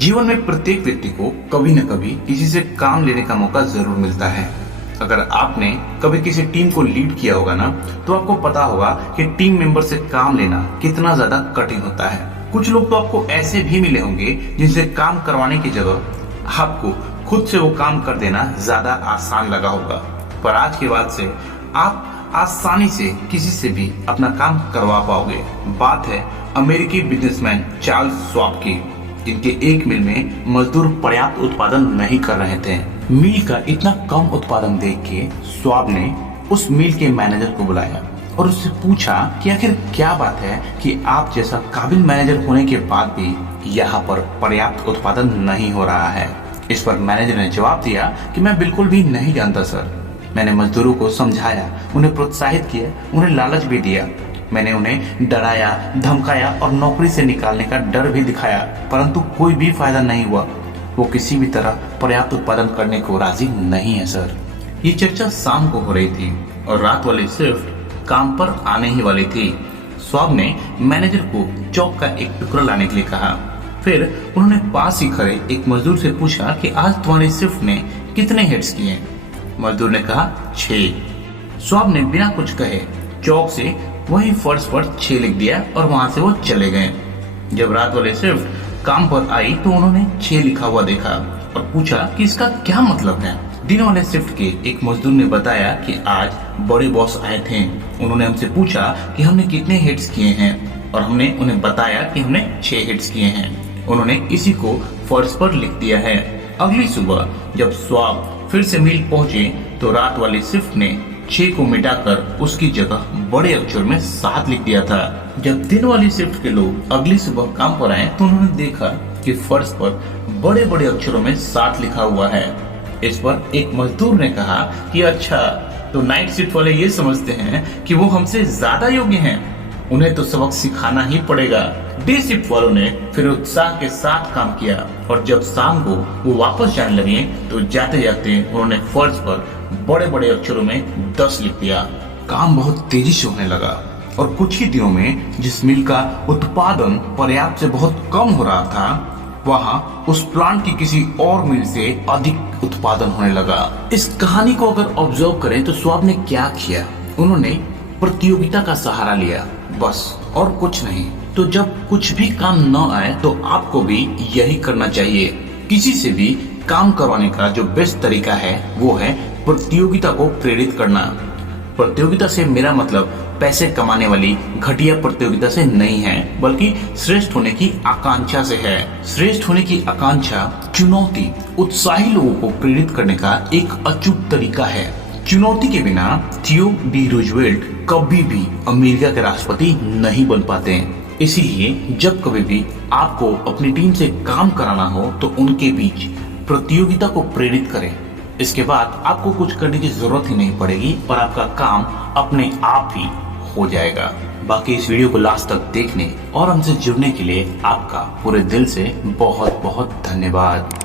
जीवन में प्रत्येक व्यक्ति को कभी न कभी किसी से काम लेने का मौका जरूर मिलता है। अगर आपने कभी किसी टीम को लीड किया होगा ना, तो आपको पता होगा कि टीम मेंबर से काम लेना कितना ज्यादा कठिन होता है। कुछ लोग तो आपको ऐसे भी मिले होंगे जिनसे काम करवाने की जगह आपको खुद से वो काम कर देना ज्यादा आसान लगा होगा। पर आज के बाद से आप आसानी से किसी से भी अपना काम करवा पाओगे। बात है अमेरिकी बिजनेसमैन चार्ल्स श्वाब की, जिनके एक मिल में मजदूर पर्याप्त उत्पादन नहीं कर रहे थे। मिल का इतना कम उत्पादन देख के श्वाब ने उस मिल के मैनेजर को बुलाया और उससे पूछा कि आखिर क्या बात है कि आप जैसा काबिल मैनेजर होने के बाद भी यहाँ पर पर्याप्त उत्पादन नहीं हो रहा है। इस पर मैनेजर ने जवाब दिया कि मैं बिल्कुल भी नहीं जानता सर। मैंने मजदूरों को समझाया, उन्हें प्रोत्साहित किया, उन्हें लालच भी दिया। मैंने उन्हें डराया, धमकाया और नौकरी से निकालने का डर भी दिखाया, परंतु कोई भी फायदा नहीं हुआ। वो किसी भी तरह पर्याप्त उत्पादन करने को राजी नहीं है सर। ये चर्चा शाम को हो रही थी और रात वाली शिफ्ट काम पर आने ही वाली थी। श्वाब ने मैनेजर को चौक का एक टुकड़ा लाने के लिए कहा। फिर उन्होंने पास ही खड़े एक मजदूर से पूछा कि आज तुम्हारी शिफ्ट ने कितने हिट्स किए। मजदूर ने कहा 6। श्वाब ने बिना कुछ कहे चौक से वही फर्श पर 6 लिख दिया और वहां से वो चले गए। जब रात वाली शिफ्ट काम पर आई तो उन्होंने 6 लिखा हुआ देखा और पूछा कि इसका क्या मतलब है। दिन वाले शिफ्ट के एक मजदूर ने बताया कि आज बड़े बॉस आए थे। उन्होंने हमसे पूछा कि हमने कितने हिट्स किए हैं और हमने उन्हें बताया कि हमने 6 हिट्स किए हैं। उन्होंने इसी को फर्श पर लिख दिया है। अगली सुबह जब श्वाब फिर से मिल पहुंचे तो रात वाली शिफ्ट ने 6 को मिटाकर उसकी जगह बड़े अक्षर में 7 लिख दिया था। जब दिन वाली शिफ्ट के लोग अगली सुबह काम पर आए तो उन्होंने देखा कि फर्श पर बड़े बड़े अक्षरों में 7 लिखा हुआ है। इस पर एक मजदूर ने कहा कि अच्छा, तो नाइट शिफ्ट वाले ये समझते हैं कि वो हमसे ज्यादा योग्य हैं, उन्हें तो सबक सिखाना ही पड़ेगा। डे शिफ्ट वालों ने फिर उत्साह के साथ काम किया और जब शाम को वो वापस जाने लगे तो जाते जाते उन्होंने फर्श पर बड़े बड़े अक्षरों में 10 लिख दिया। काम बहुत तेजी से होने लगा और कुछ ही दिनों में जिस मिल का उत्पादन पर्याप्त से बहुत कम हो रहा था, वहाँ उस प्लांट की किसी और मिल से अधिक उत्पादन होने लगा। इस कहानी को अगर ऑब्जर्व करें तो श्वाब ने क्या किया, उन्होंने प्रतियोगिता का सहारा लिया, बस और कुछ नहीं। तो जब कुछ भी काम न आए तो आपको भी यही करना चाहिए। किसी से भी काम करवाने का जो बेस्ट तरीका है वो है प्रतियोगिता को प्रेरित करना। प्रतियोगिता से मेरा मतलब पैसे कमाने वाली घटिया प्रतियोगिता से नहीं है, बल्कि श्रेष्ठ होने की आकांक्षा से है। श्रेष्ठ होने की आकांक्षा, चुनौती उत्साही लोगों को प्रेरित करने का एक अचूक तरीका है। चुनौती के बिना थियोडोर रूजवेल्ट कभी भी अमेरिका के राष्ट्रपति नहीं बन पाते। इसीलिए जब कभी भी आपको अपनी टीम से काम कराना हो तो उनके बीच प्रतियोगिता को प्रेरित करें। इसके बाद आपको कुछ करने की जरूरत ही नहीं पड़ेगी और आपका काम अपने आप ही हो जाएगा। बाकी इस वीडियो को लास्ट तक देखने और हमसे जुड़ने के लिए आपका पूरे दिल से बहुत बहुत धन्यवाद।